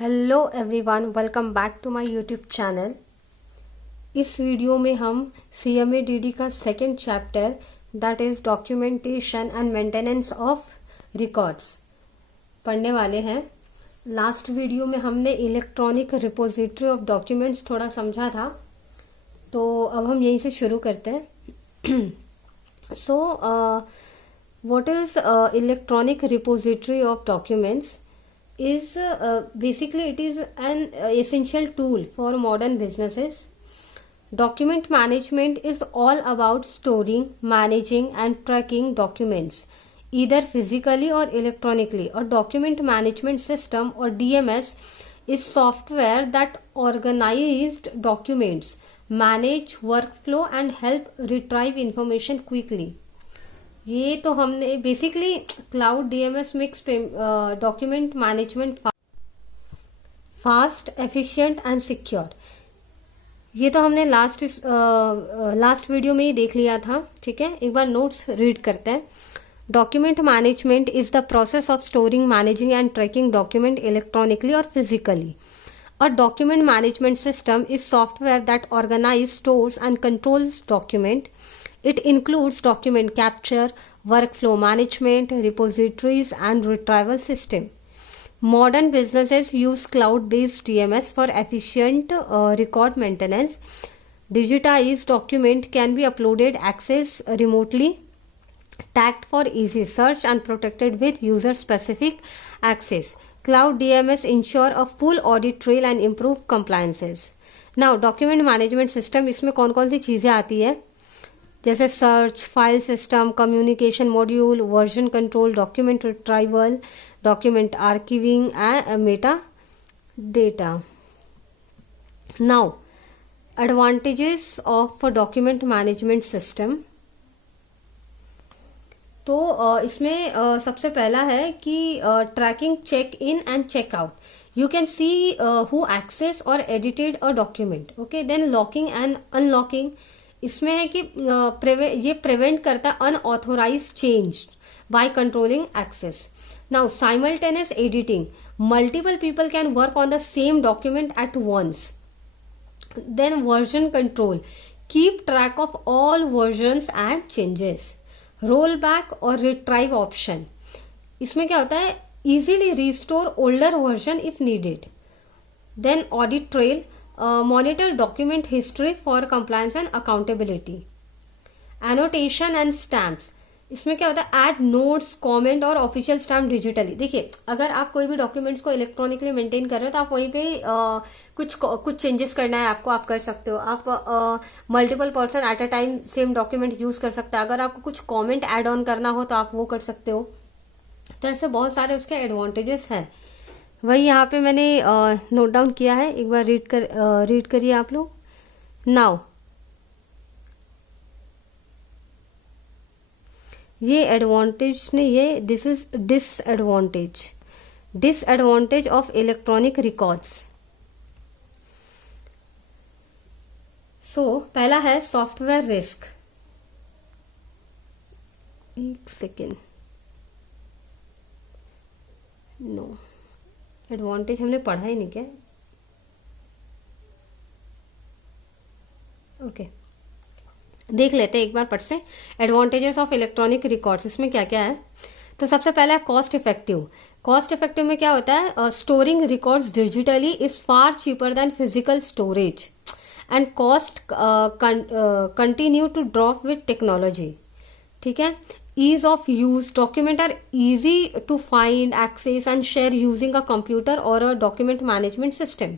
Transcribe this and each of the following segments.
Hello everyone, welcome back to my YouTube channel. इस video में हम CMA-DD का second chapter that is documentation and maintenance of records पढ़ने वाले हैं। लास्ट वीडियो में हमने इलेक्ट्रॉनिक रिपोजिटरी ऑफ डॉक्यूमेंट्स थोड़ा समझा था, तो अब हम यहीं से शुरू करते हैं। So what is electronic repository of documents is basically it is an essential tool for modern businesses. Document management is all about storing, managing and tracking documents either physically or electronically. A document management system or DMS is software that organized documents, manage workflow and help retrieve information quickly. ये तो हमने basically cloud DMS mix document management fast, efficient and secure. ये तो हमने last video में ही देख लिया था। ठीक है, एक बार नोट्स रीड करते हैं। Document management is the process of storing, managing and tracking document electronically और physically. A document management system is software that organizes, stores and controls document. It includes document capture, workflow management, repositories and retrieval system. Modern businesses use cloud-based DMS for efficient record maintenance. Digitized document can be uploaded, accessed remotely, tagged for easy search and protected with user-specific access. Cloud DMS ensure a full audit trail and improve compliances. Now, document management system इसमें कौन कौन सी चीज़ें आती है, जैसे search, file system, communication module, version control, document retrieval, document archiving and meta data. Now, advantages of document management system. तो इसमें सबसे पहला है कि tracking, check in and check out. You can see who access or edited a document. Okay, then locking and unlocking. इसमें है कि ये प्रिवेंट करता है unauthorize change by controlling access. Now, simultaneous editing. Multiple people can work on the same document at once. Then version control. Keep track of all versions and changes. Roll back और retrieve option. इसमें क्या होता है, easily restore older version if needed. Then audit trail. Monitor document history for compliance and accountability. Annotation and stamps. इसमें क्या होता है, add notes, comment और ऑफिशियल स्टैम्प डिजिटली. देखिए, अगर आप कोई भी डॉक्यूमेंट्स को इलेक्ट्रॉनिकली मेंटेन कर रहे हो तो आप वहीं पे कुछ चेंजेस करना है आपको, आप कर सकते हो. आप multiple person at a time same document use कर सकते हैं. अगर आपको कुछ कमेंट ऐड ऑन करना हो तो आप वो कर सकते हो. तो ऐसे बहुत सारे उसके एडवांटेजेस हैं. वही यहाँ पे मैंने नोट डाउन किया है, एक बार रीड करिए आप लोग. नाउ, ये एडवांटेज ने ये this is disadvantage of electronic records. So पहला है सॉफ्टवेयर रिस्क. एक सेकेंड, नो, एडवांटेज हमने पढ़ा ही नहीं क्या. ओके, देख लेते हैं एक बार पट से. एडवांटेजेस ऑफ इलेक्ट्रॉनिक रिकॉर्ड्स, इसमें क्या क्या है. तो सबसे पहला है कॉस्ट इफेक्टिव. कॉस्ट इफेक्टिव में क्या होता है, storing records digitally is far cheaper than physical storage and cost continue to drop with technology. ठीक है. Ease of use. Documents are easy to find, access and share using a computer or a document management system.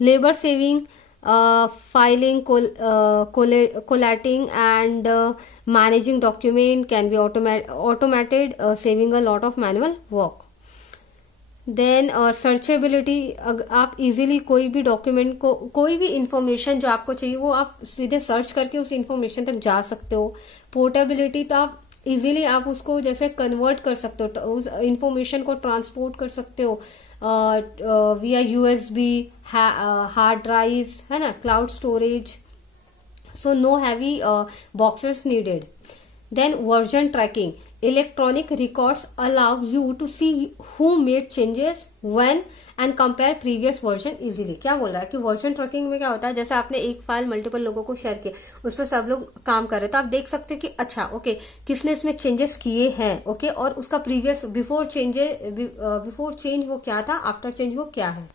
Labor saving. Filing, collating and managing document can be automated, saving a lot of manual work. Then searchability. आप easily कोई भी document को, कोई भी information जो आपको चाहिए वो आप सीधे सर्च करके उस इंफॉर्मेशन तक जा सकते हो. पोर्टेबिलिटी. तो आप इजीली आप उसको जैसे कन्वर्ट कर सकते हो, तो उस इंफॉर्मेशन को ट्रांसपोर्ट कर सकते हो विया USB, हार्ड ड्राइव्स, है ना, cloud storage. So no heavy boxes needed. Then version tracking. Electronic records allow you to see who made changes when and compare previous version easily. क्या बोल रहा है कि वर्जन ट्रैकिंग में क्या होता है, जैसे आपने एक फाइल मल्टीपल लोगों को शेयर की, उस पर सब लोग काम कर रहे हैं, तो आप देख सकते हो कि अच्छा ओके किसने इसमें चेंजेस किए हैं, ओके, और उसका प्रीवियस बिफोर चेंज वो क्या था, आफ्टर चेंज वो क्या है।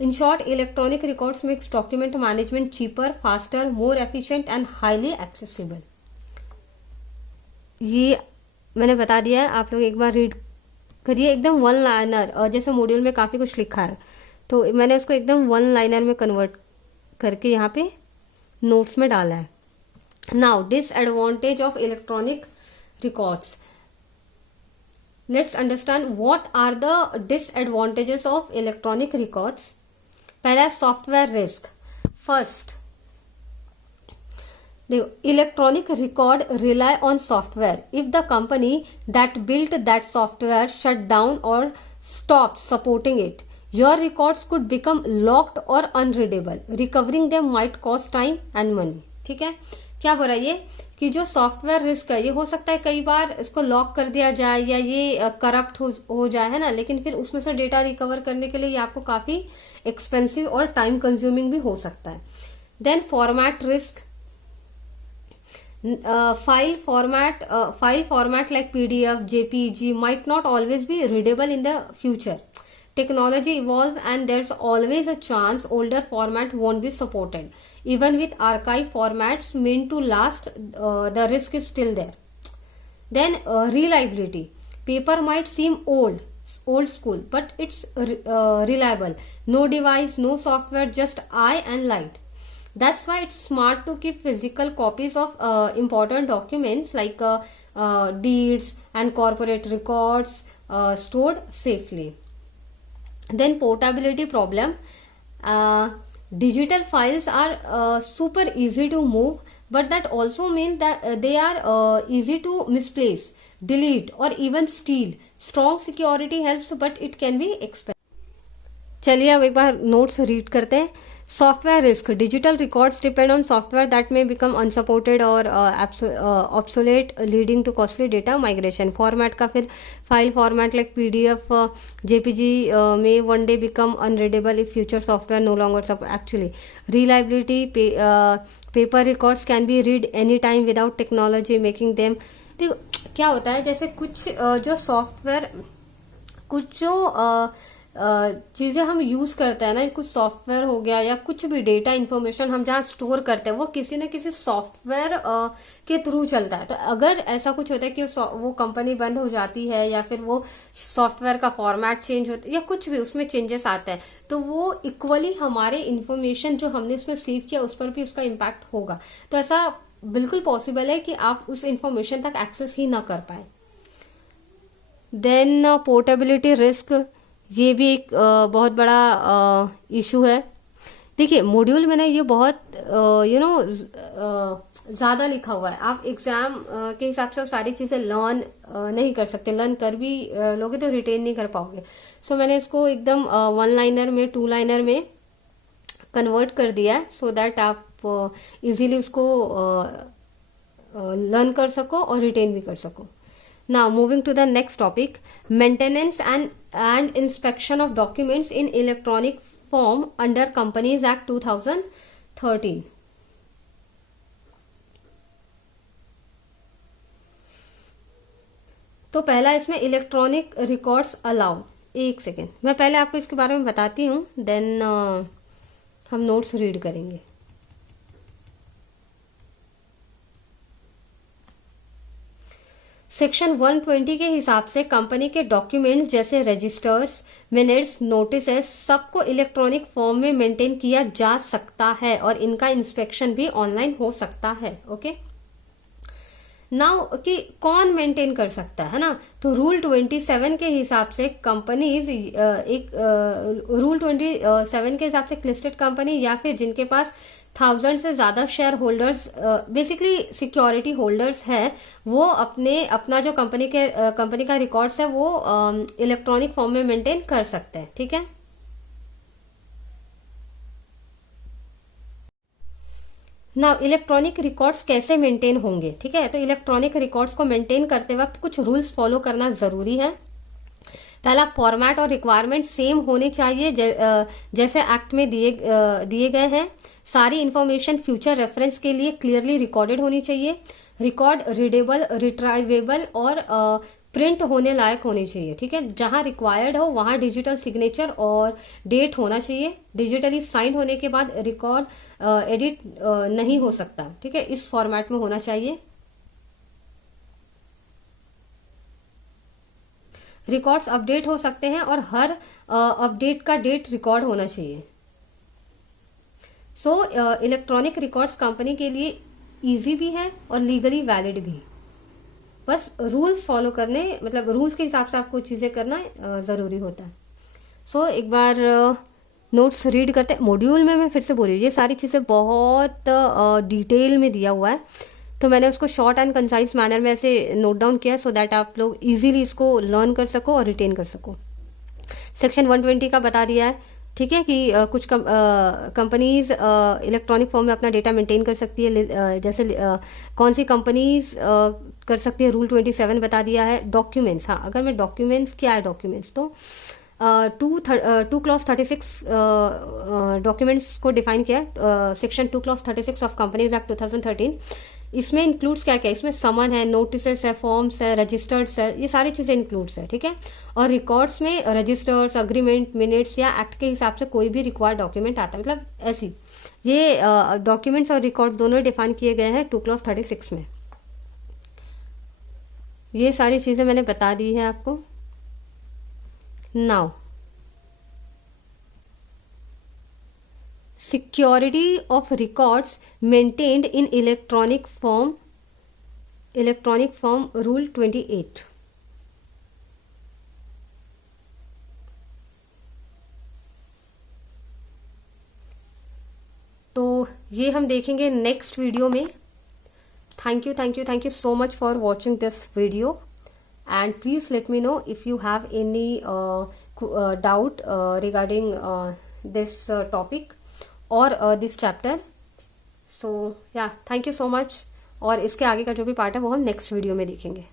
In short, electronic records makes document management cheaper, faster, more efficient and highly accessible. ये मैंने बता दिया है, आप लोग एक बार रीड करिए, एकदम वन लाइनर, और जैसे मॉड्यूल में काफ़ी कुछ लिखा है तो मैंने उसको एकदम वन लाइनर में कन्वर्ट करके यहाँ पे नोट्स में डाला है। Now disadvantage of electronic records. Let's understand what are the disadvantages of electronic records. पहला सॉफ्टवेयर रिस्क। फर्स्ट देखो, electronic record rely on software. If the company that built that software shut down or stop supporting it, your records could become locked or unreadable. Recovering them might cost time and money. ठीक है, क्या बोल रहा है ये कि जो software risk है, ये हो सकता है कई बार इसको लॉक कर दिया जाए या ये करप्ट हो जाए, है ना, लेकिन फिर उसमें से डेटा रिकवर करने के लिए ये आपको काफ़ी एक्सपेंसिव और टाइम कंज्यूमिंग भी हो सकता है। Then format risk. file format like PDF, JPEG might not always be readable in the future. Technology evolve and there's always a chance older format won't be supported. Even with archive formats meant to last, the risk is still there. Then reliability. Paper might seem old school, but it's reliable. No device, no software, just eye and light. That's why it's smart to keep physical copies of important documents like deeds and corporate records stored safely. Then portability problem. Digital files are super easy to move, but that also means that they are easy to misplace, delete or even steal. Strong security helps, but it can be expensive. चलिए अब एक बार notes read करते हैं। Software risk. Digital records depend on software that may become unsupported और obsolete, leading to costly data migration. Format का फिर file format like PDF, JPG may one day become unreadable if future software no longer support. Actually reliability. Paper records can be read any time without technology making them. देखो क्या होता है, जैसे कुछ जो software, कुछ जो चीज़ें हम यूज़ करते हैं ना, कुछ सॉफ्टवेयर हो गया या कुछ भी डेटा इन्फॉर्मेशन हम जहाँ स्टोर करते हैं वो किसी न किसी सॉफ्टवेयर के थ्रू चलता है। तो अगर ऐसा कुछ होता है कि वो कंपनी बंद हो जाती है या फिर वो सॉफ्टवेयर का फॉर्मेट चेंज होता है या कुछ भी उसमें चेंजेस आते हैं, तो वो इक्वली हमारे इन्फॉर्मेशन जो हमने उसमें सेव किया उस पर भी उसका इम्पैक्ट होगा। तो ऐसा बिल्कुल पॉसिबल है कि आप उस इंफॉर्मेशन तक एक्सेस ही ना कर पाए। देन पोर्टेबिलिटी रिस्क, ये भी एक बहुत बड़ा इशू है। देखिए मॉड्यूल में ना ये बहुत ज़्यादा लिखा हुआ है, आप एग्ज़ाम के हिसाब से वो सारी चीज़ें लर्न नहीं कर सकते, लर्न कर भी लोगे तो रिटेन नहीं कर पाओगे। सो मैंने इसको एकदम वन लाइनर में, टू लाइनर में कन्वर्ट कर दिया है सो दैट आप इजीली उसको लर्न कर सको और रिटेन भी कर सको। Now moving to the next topic, maintenance and inspection of documents in electronic form under Companies Act 2013. तो पहला इसमें इलेक्ट्रॉनिक रिकॉर्ड्स अलाउ। एक सेकेंड, मैं पहले आपको इसके बारे में बताती हूँ, देन हम नोट्स रीड करेंगे। सेक्शन 120 के हिसाब से कंपनी के डॉक्यूमेंट्स जैसे रजिस्टर्स, मिनट्स, नोटिसेस सबको इलेक्ट्रॉनिक फॉर्म में मेंटेन किया जा सकता है और इनका इंस्पेक्शन भी ऑनलाइन हो सकता है। ओके, नाउ कि कौन मेंटेन कर सकता है ना, तो रूल 27 के हिसाब से कंपनीज रूल 27 के हिसाब से लिस्टेड कंपनी या फिर जिनके पास 1000 से ज़्यादा share holders, basically security holders है, वो अपना जो कंपनी का रिकॉर्ड्स है वो इलेक्ट्रॉनिक फॉर्म में मेंटेन कर सकते हैं। ठीक है, ना इलेक्ट्रॉनिक रिकॉर्ड्स कैसे मेंटेन होंगे, ठीक है। तो इलेक्ट्रॉनिक रिकॉर्ड्स को मेंटेन करते वक्त कुछ रूल्स फॉलो करना ज़रूरी है। पहला, फॉर्मेट और रिक्वायरमेंट सेम होने चाहिए जैसे एक्ट में दिए गए हैं। सारी इंफॉर्मेशन फ्यूचर रेफरेंस के लिए क्लियरली रिकॉर्डेड होनी चाहिए। रिकॉर्ड रीडेबल, रिट्राइवेबल और प्रिंट होने लायक होनी चाहिए, ठीक है। जहाँ रिक्वायर्ड हो वहाँ डिजिटल सिग्नेचर और डेट होना चाहिए। डिजिटली साइन होने के बाद रिकॉर्ड एडिट नहीं हो सकता, ठीक है, इस फॉर्मेट में होना चाहिए। रिकॉर्ड्स अपडेट हो सकते हैं और हर अपडेट का डेट रिकॉर्ड होना चाहिए। सो इलेक्ट्रॉनिक रिकॉर्ड्स कंपनी के लिए इजी भी है और लीगली वैलिड भी। बस रूल्स फॉलो करने, मतलब रूल्स के हिसाब से आपको चीज़ें करना ज़रूरी होता है। सो एक बार नोट्स रीड करते हैं। मॉड्यूल में मैं फिर से बोल रही हूँ, ये सारी चीज़ें बहुत डिटेल में दिया हुआ है, तो मैंने उसको शॉर्ट एंड कंसाइज मैनर में ऐसे नोट डाउन किया सो दैट आप लोग इजीली इसको लर्न कर सको और रिटेन कर सको। सेक्शन 120 का बता दिया है, ठीक है, कि कुछ कंपनीज इलेक्ट्रॉनिक फॉर्म में अपना डेटा मेंटेन कर सकती है। जैसे कौन सी कंपनीज कर सकती है, रूल 27 बता दिया है। डॉक्यूमेंट्स, हाँ, अगर मैं डॉक्यूमेंट्स, क्या है डॉक्यूमेंट्स, तो 2 क्लॉज 36 डॉक्यूमेंट्स को डिफाइन किया है। Section 2 clause 36 of companies act 2013। इसमें इंक्लूड्स क्या क्या है, इसमें समन है, नोटिसेस है, फॉर्म्स है, रजिस्टर्ड्स है, ये सारी चीज़ें इंक्लूड्स है, ठीक है। और रिकॉर्ड्स में रजिस्टर्स, अग्रीमेंट, मिनट्स या एक्ट के हिसाब से कोई भी रिक्वायर्ड डॉक्यूमेंट आता है, मतलब ऐसी ये डॉक्यूमेंट्स और रिकॉर्ड दोनों डिफाइन किए गए हैं 2 क्लॉज 36 में। ये सारी चीज़ें मैंने बता दी है आपको। Now security of records maintained in electronic form rule 28। तो ये हम देखेंगे नेक्स्ट वीडियो में। Thank you so much for watching this video, and please let me know if you have any doubt regarding this topic और this chapter. सो या thank you so much, और इसके आगे का जो भी पार्ट है वो हम नेक्स्ट वीडियो में देखेंगे।